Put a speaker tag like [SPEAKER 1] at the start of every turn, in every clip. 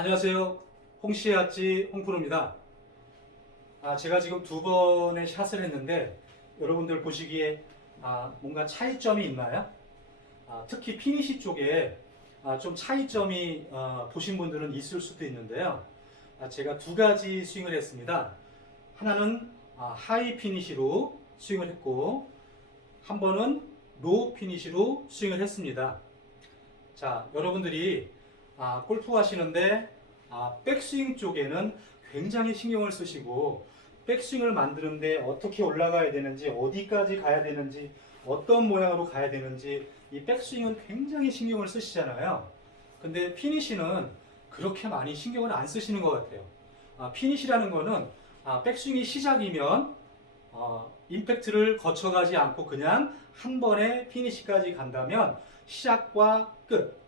[SPEAKER 1] 안녕하세요. 홍시의 아찌 홍프로입니다. 아, 제가 지금 두 번의 샷을 했는데 여러분들 보시기에 아, 뭔가 차이점이 있나요? 아, 특히 피니시 쪽에 아, 좀 차이점이 어, 보신 분들은 있을 수도 있는데요. 아, 제가 두 가지 스윙을 했습니다. 하나는 아, 하이 피니시로 스윙을 했고 한 번은 로우 피니시로 스윙을 했습니다. 자, 여러분들이 아, 골프 하시는데 아, 백스윙 쪽에는 굉장히 신경을 쓰시고 백스윙을 만드는데 어떻게 올라가야 되는지 어디까지 가야 되는지 어떤 모양으로 가야 되는지 이 백스윙은 굉장히 신경을 쓰시잖아요. 근데 피니시는 그렇게 많이 신경을 안 쓰시는 것 같아요. 아, 피니시라는 거는 아, 백스윙이 시작이면 어, 임팩트를 거쳐가지 않고 그냥 한 번에 피니시까지 간다면 시작과 끝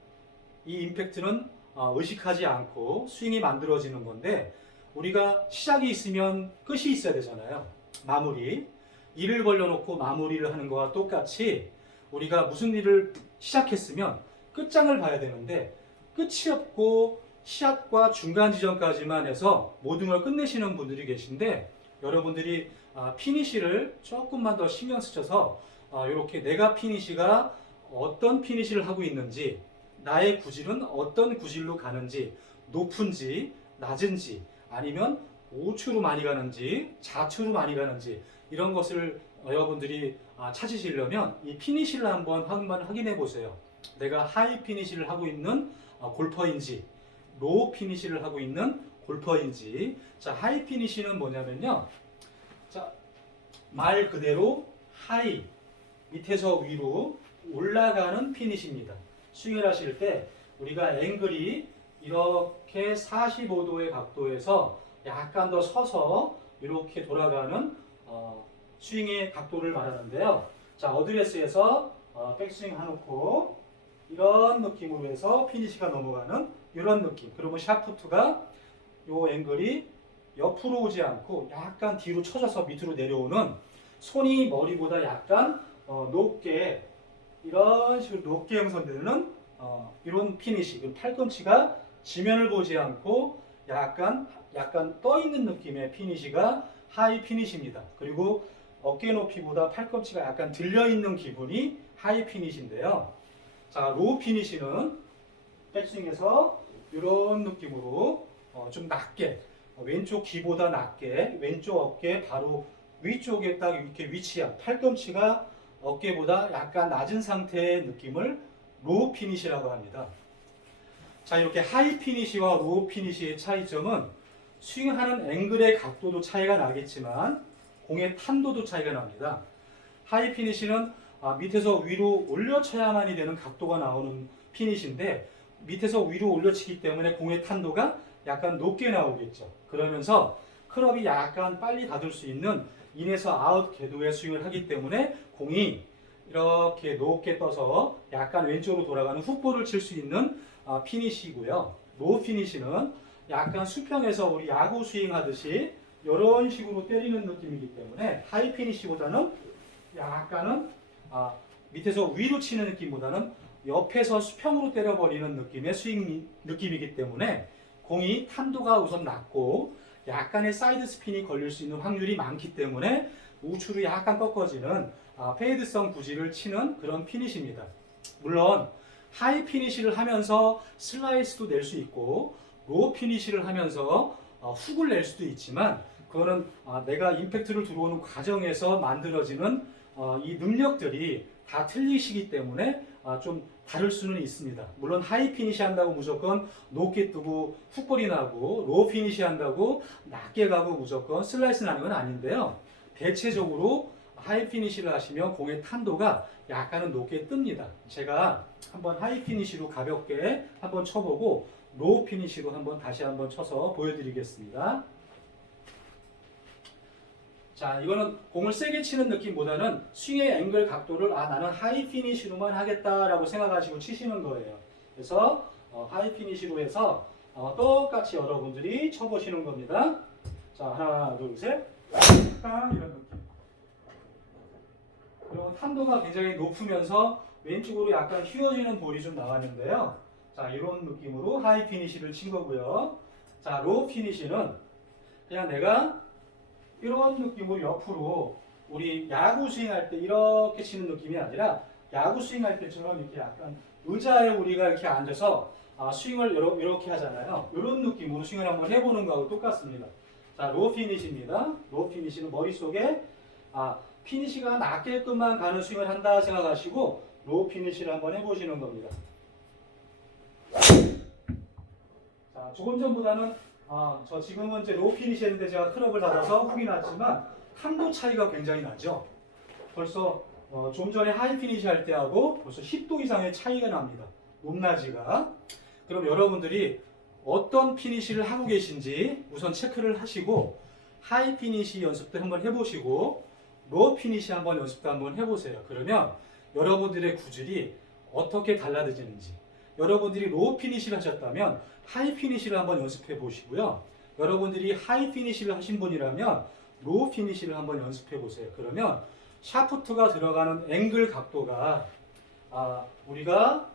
[SPEAKER 1] 이 임팩트는 어, 의식하지 않고 스윙이 만들어지는 건데 우리가 시작이 있으면 끝이 있어야 되잖아요. 마무리. 일을 벌려놓고 마무리를 하는 거와 똑같이 우리가 무슨 일을 시작했으면 끝장을 봐야 되는데 끝이 없고 시작과 중간 지점까지만 해서 모든 걸 끝내시는 분들이 계신데 여러분들이 아, 피니시를 조금만 더 신경 쓰셔서 아, 이렇게 내가 피니시가 어떤 피니시를 하고 있는지 나의 구질은 어떤 구질로 가는지 높은지 낮은지 아니면 우측으로 많이 가는지 좌측으로 많이 가는지 이런 것을 여러분들이 아, 찾으시려면 이 피니시를 한번 확인해 보세요. 내가 하이 피니시를 하고 있는 어, 골퍼인지 로우 피니시를 하고 있는 골퍼인지 자 하이 피니시는 뭐냐면요. 자말 그대로 하이 밑에서 위로 올라가는 피니시입니다. 스윙을 하실 때 우리가 앵글이 이렇게 45도의 각도에서 약간 더 서서 이렇게 돌아가는 어, 스윙의 각도를 말하는데요. 자, 어드레스에서 어, 백스윙 해놓고 이런 느낌으로 해서 피니시가 넘어가는 이런 느낌. 그러면 샤프트가 요 앵글이 옆으로 오지 않고 약간 뒤로 쳐져서 밑으로 내려오는 손이 머리보다 약간 어, 높게 이런 식으로 높게 형성되는 어, 이런 피니시, 그 팔꿈치가 지면을 보지 않고 약간 약간 떠 있는 느낌의 피니시가 하이 피니시입니다. 그리고 어깨 높이보다 팔꿈치가 약간 들려 있는 기분이 하이 피니시인데요. 자, 로우 피니시는 백스윙에서 이런 느낌으로 어, 좀 낮게 어, 왼쪽 귀보다 낮게 왼쪽 어깨 바로 위쪽에 딱 이렇게 위치한 팔꿈치가 어깨보다 약간 낮은 상태의 느낌을 로우 피니시라고 합니다. 자, 이렇게 하이 피니시와 로우 피니시의 차이점은 스윙하는 앵글의 각도도 차이가 나겠지만 공의 탄도도 차이가 납니다. 하이 피니시는 아, 밑에서 위로 올려쳐야만이 되는 각도가 나오는 피니시인데 밑에서 위로 올려치기 때문에 공의 탄도가 약간 높게 나오겠죠. 그러면서 클럽이 약간 빨리 닫을 수 있는 인에서 아웃 궤도의 스윙을 하기 때문에 공이 이렇게 높게 떠서 약간 왼쪽으로 돌아가는 훅볼을 칠 수 있는 아, 피니시고요. 로우 피니시는 약간 수평에서 우리 야구 스윙 하듯이 이런 식으로 때리는 느낌이기 때문에 하이 피니시보다는 약간은 아, 밑에서 위로 치는 느낌보다는 옆에서 수평으로 때려버리는 느낌의 스윙 느낌이기 때문에 공이 탄도가 우선 낮고 약간의 사이드 스핀이 걸릴 수 있는 확률이 많기 때문에 우측으로 약간 꺾어지는 아, 페이드성 구질을 치는 그런 피니시입니다. 물론 하이 피니시를 하면서 슬라이스도 낼 수 있고 로우 피니시를 하면서 어, 훅을 낼 수도 있지만 그거는 아, 내가 임팩트를 들어오는 과정에서 만들어지는 어, 이 능력들이 다 틀리시기 때문에 아, 좀 다를 수는 있습니다. 물론 하이 피니시 한다고 무조건 높게 뜨고 훅볼이 나고 로우 피니시 한다고 낮게 가고 무조건 슬라이스 나는 건 아닌데요. 대체적으로 하이 피니시를 하시면 공의 탄도가 약간은 높게 뜹니다. 제가 한번 하이 피니시로 가볍게 한번 쳐보고 로우 피니시로 한번 다시 한번 쳐서 보여드리겠습니다. 자, 이거는 공을 세게 치는 느낌보다는 스윙의 앵글 각도를 아 나는 하이 피니시로만 하겠다라고 생각하시고 치시는 거예요. 그래서 어, 하이 피니시로 해서 어, 똑같이 여러분들이 쳐보시는 겁니다. 자, 하나, 둘, 셋, 딱 이런 느낌. 그리고 탄도가 굉장히 높으면서 왼쪽으로 약간 휘어지는 볼이 좀 나왔는데요. 자, 이런 느낌으로 하이 피니시를 친 거고요. 자, 로우 피니시는 그냥 내가 이런 느낌으로 옆으로 우리 야구 스윙할 때 이렇게 치는 느낌이 아니라 야구 스윙할 때처럼 이렇게 약간 의자에 우리가 이렇게 앉아서 아, 스윙을 이렇게 하잖아요. 이런 느낌으로 스윙을 한번 해보는 거하고 똑같습니다. 자, 로우 피니시입니다. 로우 피니시는 머릿속에 아, 피니시가 낮게끔만 가는 스윙을 한다 생각하시고 로우 피니시를 한번 해보시는 겁니다. 자, 조금 전보다는 아, 저 지금은 이제 로우 피니시 했는데 제가 클럽을 닫아서 훅이 났지만 한도 차이가 굉장히 나죠. 벌써 어, 좀 전에 하이 피니시 할 때하고 벌써 10도 이상의 차이가 납니다. 높낮이가. 그럼 여러분들이 어떤 피니시를 하고 계신지 우선 체크를 하시고 하이 피니시 연습도 한번 해보시고 로우 피니시 한번 연습도 한번 해보세요. 그러면 여러분들의 구질이 어떻게 달라지는지 여러분들이 로우 피니시를 하셨다면 하이 피니시를 한번 연습해 보시고요. 여러분들이 하이 피니시를 하신 분이라면 로우 피니시를 한번 연습해 보세요. 그러면 샤프트가 들어가는 앵글 각도가 아, 우리가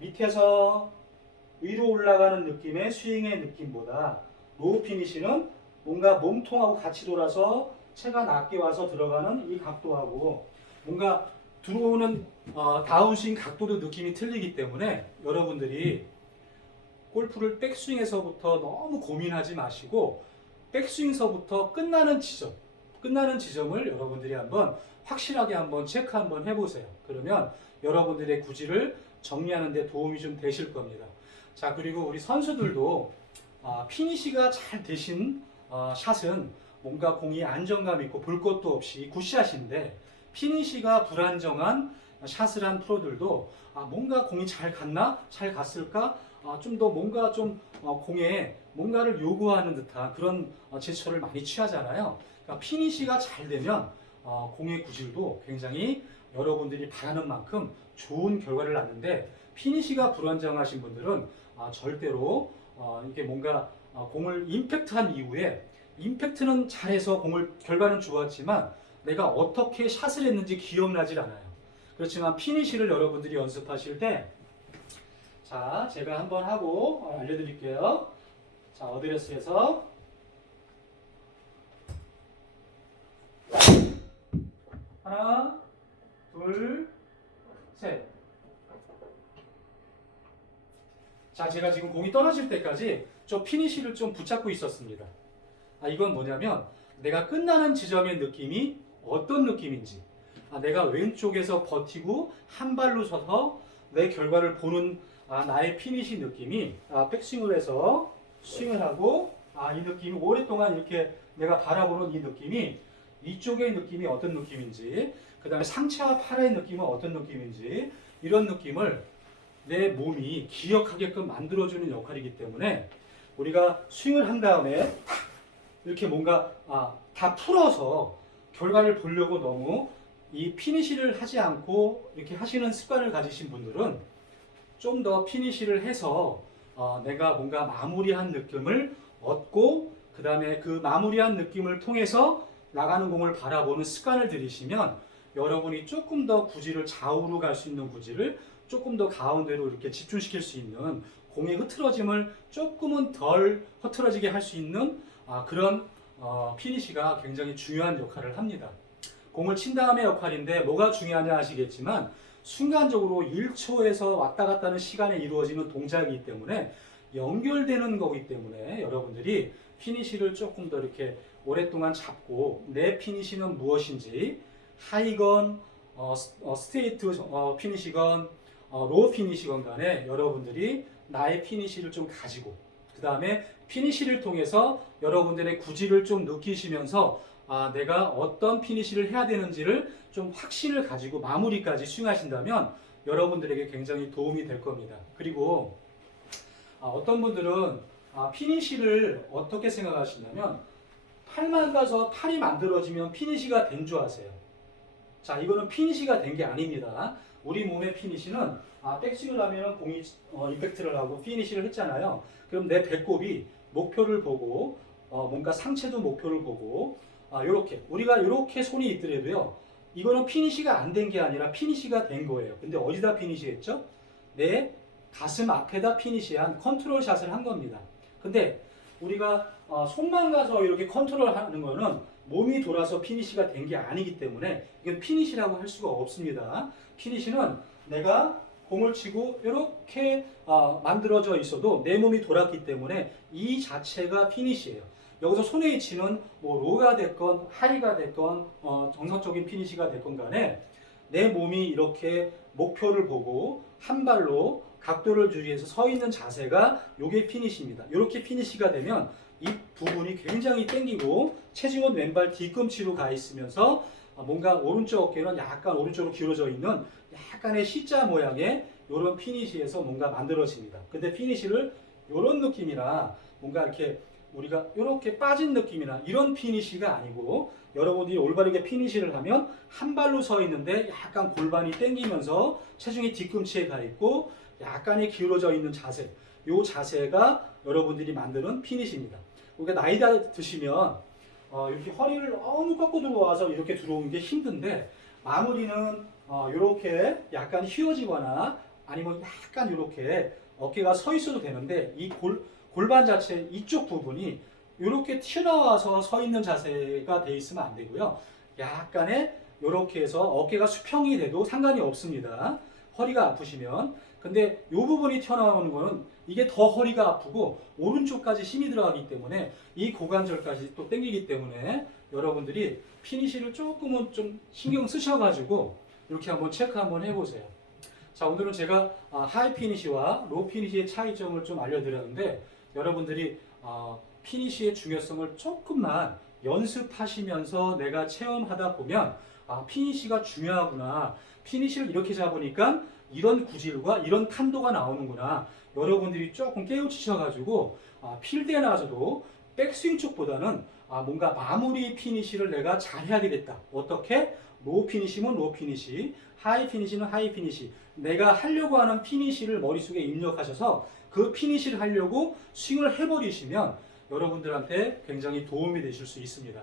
[SPEAKER 1] 밑에서 위로 올라가는 느낌의 스윙의 느낌보다 로우 피니시는 뭔가 몸통하고 같이 돌아서 체가 낮게 와서 들어가는 이 각도하고 뭔가 들어오는 어, 다운스윙 각도도 느낌이 틀리기 때문에 여러분들이 골프를 백스윙에서부터 너무 고민하지 마시고 백스윙서부터 끝나는 지점, 끝나는 지점을 여러분들이 한번 확실하게 한번 체크 한번 해보세요. 그러면 여러분들의 구질을 정리하는 데 도움이 좀 되실 겁니다. 자, 그리고 우리 선수들도 아, 피니시가 잘 되신 어, 샷은 뭔가 공이 안정감 있고 볼 것도 없이 굿샷인데 피니시가 불안정한 샷을 한 프로들도 아, 뭔가 공이 잘 갔나? 잘 갔을까? 아, 좀 더 뭔가 좀 어, 공에 뭔가를 요구하는 듯한 그런 어, 제스처를 많이 취하잖아요. 그러니까 피니시가 잘 되면 어, 공의 구질도 굉장히 여러분들이 바라는 만큼 좋은 결과를 낳는데 피니시가 불안정하신 분들은 아, 절대로 어, 이게 뭔가 어, 공을 임팩트한 이후에 임팩트는 잘해서 공을 결과는 좋았지만 내가 어떻게 샷을 했는지 기억나질 않아요. 그렇지만 피니시를 여러분들이 연습하실 때 자, 제가 한번 하고 어, 알려드릴게요. 자, 어드레스에서 하나, 둘, 셋. 자, 제가 지금 공이 떨어질 때까지 저 피니시를 좀 붙잡고 있었습니다. 아, 이건 뭐냐면 내가 끝나는 지점의 느낌이 어떤 느낌인지, 아, 내가 왼쪽에서 버티고 한 발로 서서 내 결과를 보는 아, 나의 피니시 느낌이 아, 백스윙을 해서 스윙을 하고 아, 이 느낌이 오랫동안 이렇게 내가 바라보는 이 느낌이 이쪽의 느낌이 어떤 느낌인지 그 다음에 상체와 팔의 느낌은 어떤 느낌인지 이런 느낌을 내 몸이 기억하게끔 만들어주는 역할이기 때문에 우리가 스윙을 한 다음에 이렇게 뭔가 아, 다 풀어서 결과를 보려고 너무 이 피니시를 하지 않고 이렇게 하시는 습관을 가지신 분들은 좀 더 피니시를 해서 어, 내가 뭔가 마무리한 느낌을 얻고 그 다음에 그 마무리한 느낌을 통해서 나가는 공을 바라보는 습관을 들이시면 여러분이 조금 더 구질을 좌우로 갈 수 있는 구질을 조금 더 가운데로 이렇게 집중시킬 수 있는 공의 흐트러짐을 조금은 덜 흐트러지게 할 수 있는 아, 그런 어, 피니시가 굉장히 중요한 역할을 합니다. 공을 친 다음의 역할인데 뭐가 중요하냐 아시겠지만 순간적으로 1초에서 왔다 갔다 하는 시간에 이루어지는 동작이기 때문에 연결되는 거기 때문에 여러분들이 피니시를 조금 더 이렇게 오랫동안 잡고 내 피니시는 무엇인지 하이건 어, 스- 어, 스테이트 어, 피니시건 어, 로우 피니시건 간에 여러분들이 나의 피니시를 좀 가지고 그 다음에 피니시를 통해서 여러분들의 구질을 좀 느끼시면서 아, 내가 어떤 피니시를 해야 되는지를 좀 확신을 가지고 마무리까지 스윙하신다면 여러분들에게 굉장히 도움이 될 겁니다. 그리고 아, 어떤 분들은 아, 피니시를 어떻게 생각하시냐면 팔만 가서 팔이 만들어지면 피니시가 된 줄 아세요. 자, 이거는 피니시가 된 게 아닙니다. 우리 몸의 피니시는 아, 백스윙을 하면 공이 어, 임팩트를 하고 피니시를 했잖아요. 그럼 내 배꼽이 목표를 보고 어, 뭔가 상체도 목표를 보고 아, 요렇게 우리가 요렇게 손이 있더라도요. 이거는 피니시가 안 된 게 아니라 피니시가 된 거예요. 근데 어디다 피니시 했죠? 내 가슴 앞에다 피니시한 컨트롤 샷을 한 겁니다. 근데 우리가 어, 손만 가서 이렇게 컨트롤 하는 거는 몸이 돌아서 피니시가 된 게 아니기 때문에 이건 피니시라고 할 수가 없습니다. 피니시는 내가 공을 치고 이렇게 어, 만들어져 있어도 내 몸이 돌았기 때문에 이 자체가 피니시예요. 여기서 손에 위치는 뭐 로가 됐건 하이가 됐건 어, 정석적인 피니시가 됐건 간에 내 몸이 이렇게 목표를 보고 한 발로 각도를 유지해서 서 있는 자세가 요게 피니시입니다. 이렇게 피니시가 되면 이 부분이 굉장히 땡기고 체중은 왼발 뒤꿈치로 가 있으면서 어, 뭔가 오른쪽 어깨는 약간 오른쪽으로 기울어져 있는 약간의 C자 모양의 이런 피니시에서 뭔가 만들어집니다. 근데 피니시를 이런 느낌이나 뭔가 이렇게 우리가 이렇게 빠진 느낌이나 이런 피니시가 아니고 여러분들이 올바르게 피니시를 하면 한 발로 서 있는데 약간 골반이 당기면서 체중이 뒤꿈치에 가 있고 약간의 기울어져 있는 자세. 이 자세가 여러분들이 만드는 피니시입니다. 우리가 나이 다 드시면 어, 이렇게 허리를 너무 꺾고 들어와서 이렇게 들어오는 게 힘든데 마무리는 어, 이렇게 약간 휘어지거나 아니면 약간 이렇게 어깨가 서 있어도 되는데 이 골, 골반 자체 이쪽 부분이 이렇게 튀어나와서 서 있는 자세가 돼 있으면 안 되고요. 약간의 이렇게 해서 어깨가 수평이 돼도 상관이 없습니다. 허리가 아프시면. 근데 이 부분이 튀어나오는 거는 이게 더 허리가 아프고 오른쪽까지 힘이 들어가기 때문에 이 고관절까지 또 땡기기 때문에 여러분들이 피니시를 조금은 좀 신경 쓰셔가지고 이렇게 한번 체크 한번 해보세요. 자 오늘은 제가 아, 하이 피니시와 로우 피니시의 차이점을 좀 알려드렸는데 여러분들이 어, 피니시의 중요성을 조금만 연습하시면서 내가 체험하다 보면 아 피니시가 중요하구나. 피니시를 이렇게 잡으니까 이런 구질과 이런 탄도가 나오는구나. 여러분들이 조금 깨우치셔가지고 아, 필드에 나가서도 백스윙 쪽보다는 아, 뭔가 마무리 피니시를 내가 잘해야 되겠다. 어떻게? 로우 피니시면 로우 피니시 하이 피니시는 하이 피니시. 내가 하려고 하는 피니시를 머릿속에 입력하셔서 그 피니시를 하려고 스윙을 해버리시면 여러분들한테 굉장히 도움이 되실 수 있습니다.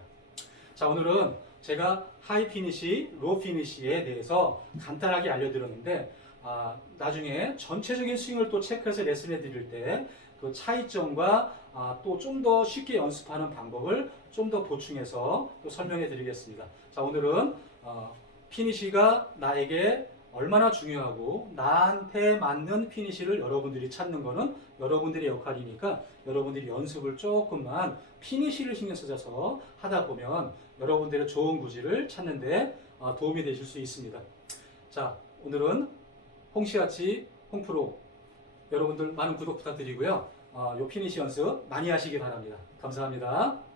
[SPEAKER 1] 자, 오늘은 제가 하이 피니시, 로우 피니시에 대해서 간단하게 알려드렸는데, 아, 나중에 전체적인 스윙을 또 체크해서 레슨해 드릴 때 그 차이점과 아, 또좀 더 쉽게 연습하는 방법을 좀 더 보충해서 또 설명해 드리겠습니다. 자, 오늘은 어, 피니시가 나에게 얼마나 중요하고 나한테 맞는 피니시를 여러분들이 찾는 거는 여러분들의 역할이니까 여러분들이 연습을 조금만 피니시를 신경 써서 하다 보면 여러분들의 좋은 구질을 찾는데 어, 도움이 되실 수 있습니다. 자, 오늘은 홍시아치 홍프로 여러분들 많은 구독 부탁드리고요. 어, 요 피니시 연습 많이 하시기 바랍니다. 감사합니다.